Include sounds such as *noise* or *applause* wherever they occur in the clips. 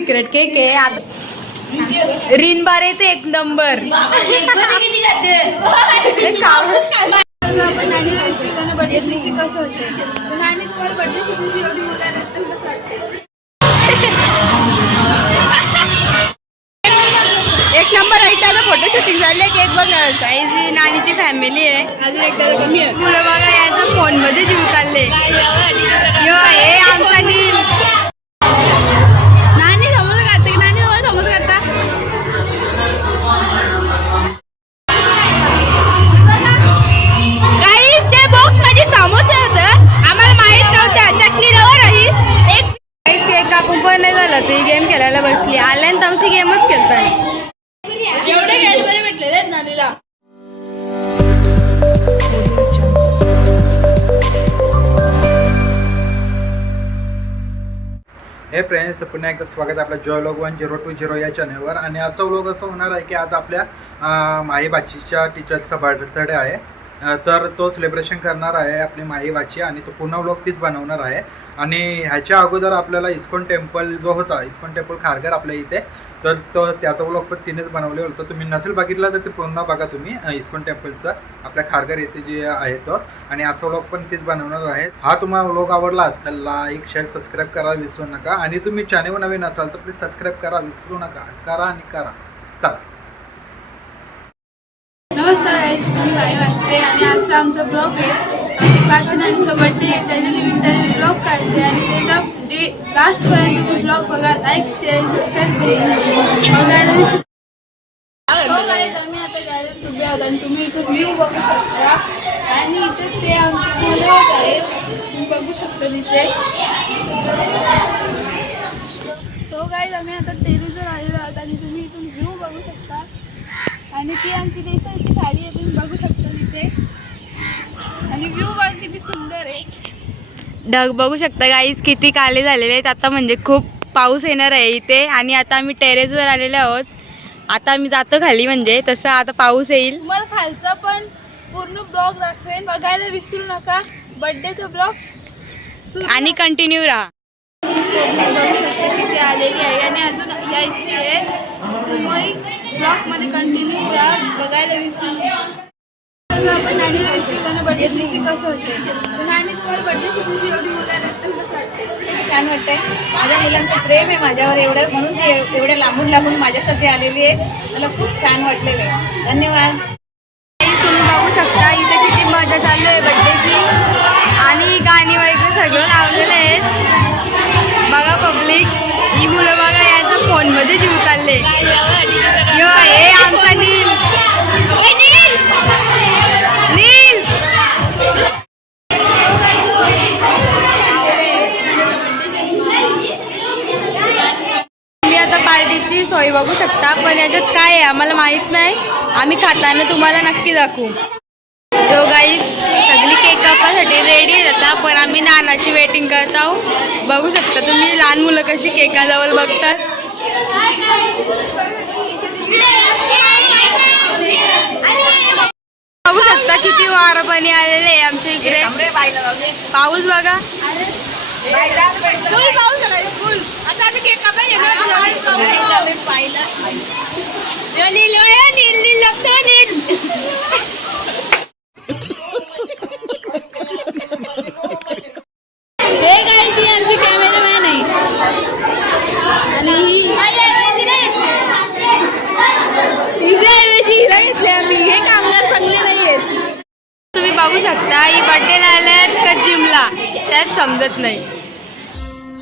Secret cake आहे आता रिन बार येते एक नंबर. एक नंबर ऐकायला फोटो शूटिंग झाले केक बघणार गाईज नानीची फॅमिली आहे. अजून एकदा मुलं बघा याचा फोनमध्ये जीव चालले यो हे आमचा नील. तवशी गेमच खेळताय. एवढे कॅडबरी भेटलेले आहेत नानीला. हे फ्रेंड्स पुन्हा एकदा स्वागत आहे आपल्या joy log one zero two zero या चॅनलवर आणि आजचा व्लॉग असं होणार आहे की आज आपल्या अं, माई बाचीच्या टीचर्सचा बर्थडे आहे. तर तो सेलिब्रेशन करणार आहे आपली माईवाची आणि तो पुन्हा व्लॉग तीच बनवणार आहे. आणि ह्याच्या अगोदर आपल्याला इस्कॉन टेम्पल जो होता इस्कॉन टेम्पल खारघर आपल्या इथे तर तो त्याचा व्लॉग पण तिनेच बनवले होतं. तुम्ही नसेल बघितला तर ते पूर्ण बघा तुम्ही इस्कॉन टेम्पलचा आपल्या खारघर येथे जे आहे तो. आणि आजचा व्लॉग पण तीच बनवणार आहे. हा तुम्हाला व्लॉग आवडला तर लाईक शेअर सबस्क्राईब करा विसरू नका. आणि तुम्ही चॅनेल नवीन असाल तर प्लीज सबस्क्राईब करा विसरू नका. करा आणि करा. चला. नमस्कार गाईज मी वाई वाटते आणि आजचा आमचा ब्लॉग आहे. आमच्या क्लासची नानीचा बड्डे आहे त्याच्या निमित्ताने ब्लॉग काढते आणि त्याचा डे लास्टपर्यंत तुम्ही ब्लॉग बघा लाईक शेअर सबस्क्राईब करून आम्ही आता गार्डन उभे आहोत आणि तुम्ही इथे व्ह्यू बघू शकता. आणि इथे ते आमचे मुलं आहेत तुम्ही बघू शकता तिथे. सो गाईज आम्ही आता टेरीजवर आलेलो आहोत आणि तुम्ही इथून व्ह्यू बघू शकता. आणि ती आमची देसाईची साडी आहे तुम्ही बघू शकता तिथे. आणि व्ह्यू बघा किती सुंदर आहे. ढग बघू शकता गाईज किती काले झालेले आहेत. आता म्हणजे खूप पाऊस येणार आहे इथे. आणि आता आम्ही टेरेसवर आलेले आहोत. आता आम्ही जातो खाली म्हणजे. तसं आता पाऊस येईल. तुम्हाला खालचा पण पूर्ण ब्लॉग दाखवेन. बघायला विसरू नका. बर्थडेचा ब्लॉग आणि कंटिन्यू राहा. आलेली आहे. आणि अजून यायची आहे. तुम्ही ब्लॉगमध्ये कंटिन्यू राहा. बघायला विसरून आपण विसरताना कसं होते तुम्हाला एवढी छान वाटतंय. माझ्या मुलांचं प्रेम आहे माझ्यावर एवढं म्हणून ती एवढ्या लांबून लांबून माझ्यासाठी आलेली आहे. मला खूप छान वाटलेलं आहे. धन्यवाद. तुम्ही बघू शकता इथे किती मजा चालू आहे बड्डेची. आणि गाणी वगैरे सगळं लावलेलं आहे. बघा पब्लिक ही मुलं बघा यांचा फोनमध्ये जीव चालले. यो हे आमचा नील. पार्टीची सोय बघू शकता पण याच्यात काय आहे आम्हाला माहीत नाही. आम्ही खाताना तुम्हाला नक्की दाखवू. सो गाई सगळी केक कापासाठी रेडी जाता पण आम्ही नानाची वेटिंग करत आहोत. बघू शकता तुम्ही लहान मुलं कशी केकाजवळ बघतात. शकता किती वारं पाणी आलेलं आमच्या इकडे? पाऊस बघा. आता हे काय ती आमची कॅमेरामॅन आहे? आणि ही हिच्या ऐवजी बघू शकता ही बर्थडेला आल्यात का जिमला? त्यात समजत नाही.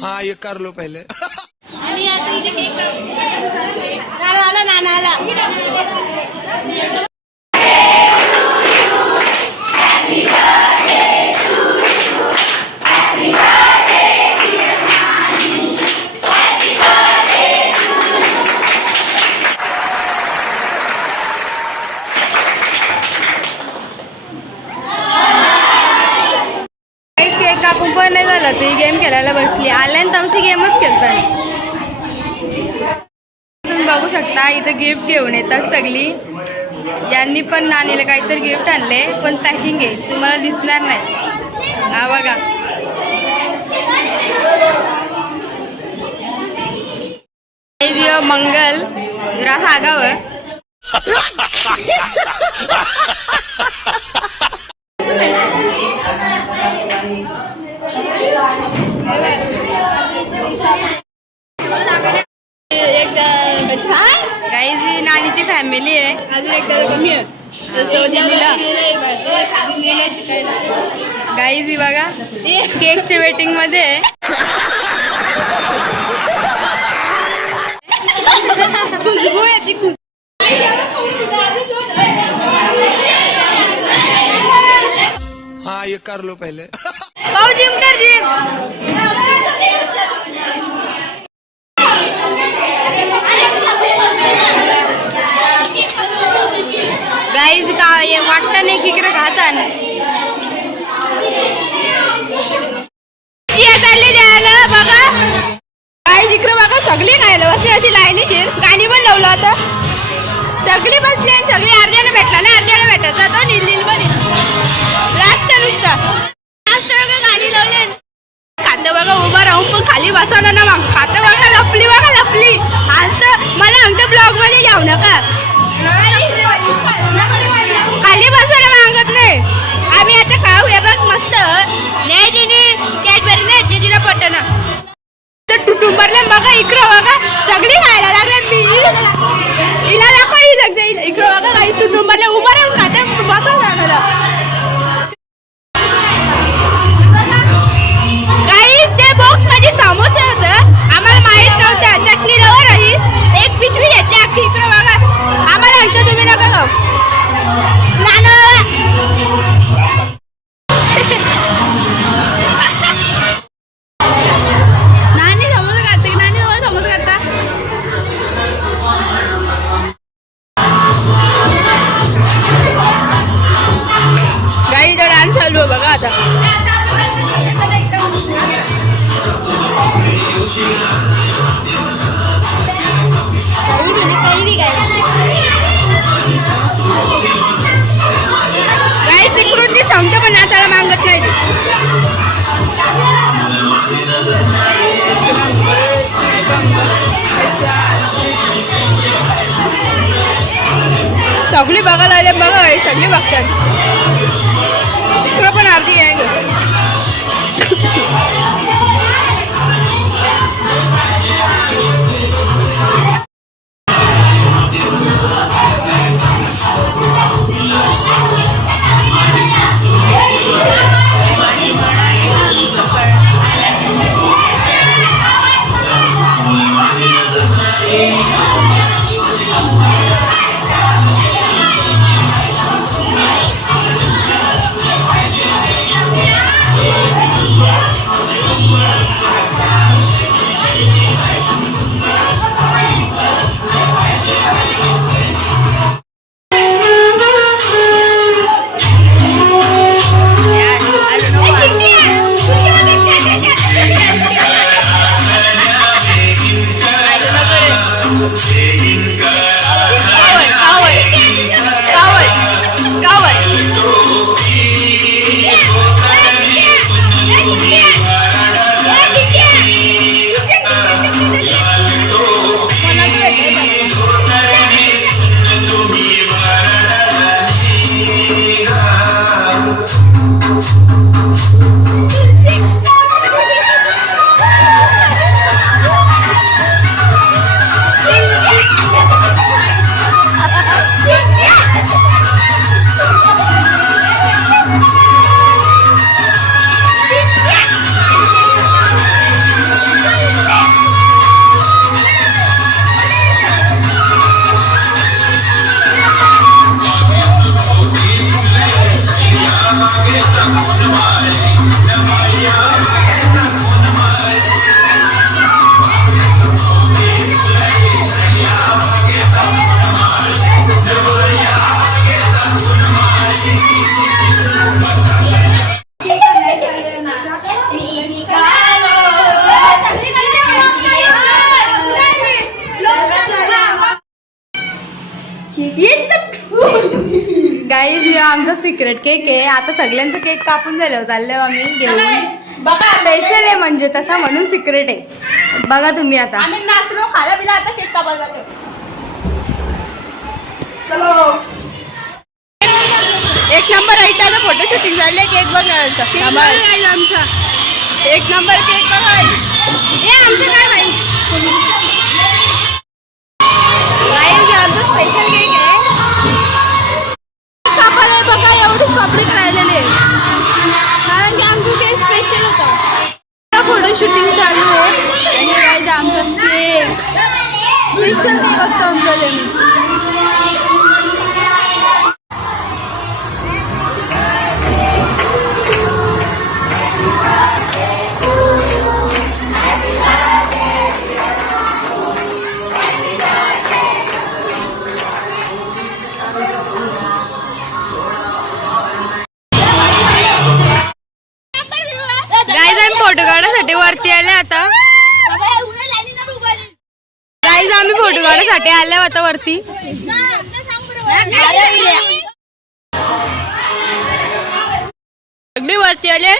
हाँ ये कर लो पहले. आणि आता इथे केक आला आला नाना आला. बरं नाही झालं. ती गेम खेळायला बसली. आल्यान तवशी गेमच खेळताय. तुम्ही बघू शकता इथं गिफ्ट घेऊन येतात सगळी. यांनी पण नानीला काहीतरी गिफ्ट आणले पण पॅकिंग आहे. तुम्हाला दिसणार नाही. हा बघा. मंगल. जरा सांगावं एक काही नानीची फॅमिली आहे. अजून एक कमी आहे. गाईज बघा. केकच्या वेटिंगमध्ये. खुशबू याची खुश चेक कर लो पहले। पाऊ जिम कर जिम। गाईज का हे वाटतं नाही की इकडे खातान. ती चालली द्यायला बघा. गाईज इकडे बघा सगळी खायला बसली अशी लाईनीची गाणी पण लावलं होतं. सगळी बसली आणि सगळी अर्ध्याने भेटला ना अर्ध्याने भेटायचा तो नील नील पण लास्ट बघा गाणी लावले खातं बघा उभं राहून पण खाली बसवलं ना मग. खातं बघा लपली बघा लपली. चालू आहे बघा आता. काही तिकडून ती समजा पण नाचायला मागत नाही. सगळी बघायला आले बघा सगळी बघतात. तिकडं पण गाईज आमचा सिक्रेट केक आहे. आता सगळ्यांचा केक कापून झाल्यावर चाललो आम्ही घेऊन स्पेशल आहे म्हणजे तसा म्हणून सिक्रेट आहे. बघा तुम्ही आता. आम्ही नाचलो खाला पिला आता केक जातो. एक नंबर त्याचा फोटो शूटिंग झाले केक बघायचा. आमचा. एक नंबर केक बघा. ए आमचं काय आमचं स्पेशल केक आहे. कापायला बघा एवढी पब्लिक राहिलेली आहे. कारण की आमचं केक स्पेशल होतं. फोटो शूटिंग चालू आहे आणि काय आमचं केक स्पेशल केक असतो आमचं काढायसाठी आले आता वरती सगळी वरती आले.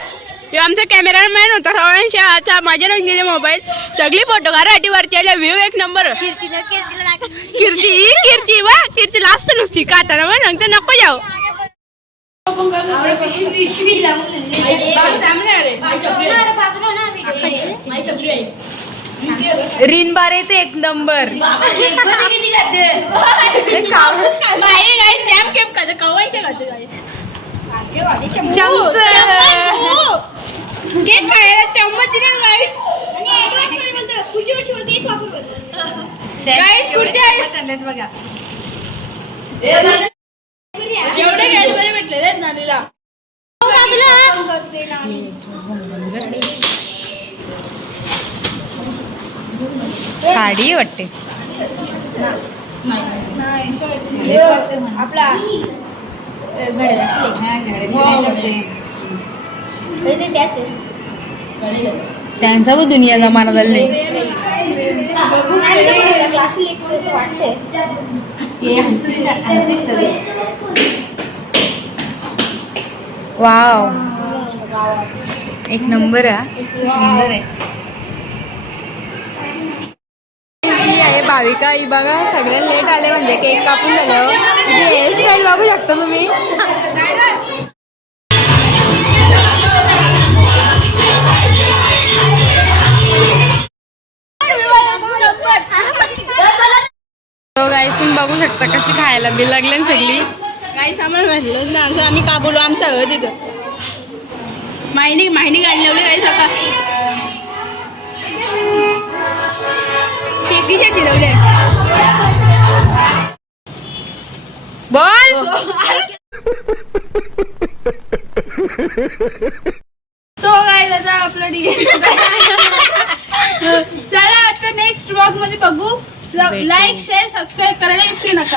ते आमचा कॅमेरामॅन होता सगळ्यांच्या हाता माझ्या रंगीले मोबाईल सगळी फोटो काढायसाठी वरती आले व्ह्यू एक नंबर कीर्ती ही कीर्ती वा कीर्ती लास्ट नुसती का आता मग नको जाऊ. बारे ते एक नंबर. ए, काव- चमच केक खायला चम्मच दिले गाईस गाईस कुठे आहे एवढे कॅडबरी भेटलेले आहेत नानीला साडी वाटते. त्यांचा पण दुनिया जमाना झाली वाव. एक नंबर आहे. सुंदर आहे. ही आहे भाविका. ही बघा सगळे लेट आले म्हणजे केक कापून झालं हेअरस्टाईल हो. बघू शकता तुम्ही. हो, गाईस तुम्ही बघू शकता कशी खायला बी लागले सगळी. काही सामान म्हटलं ना असं आम्ही का बोलू? आमचं हळद तिथं. माहिती माहिनी गाडी लावली गाईस आता. शेती लावले बोल. सो गाईस आता आपलं *laughs* चला आता नेक्स्ट ब्लॉगमध्ये बघू. लाईक शेअर सबस्क्राईब करायला विसरू नका.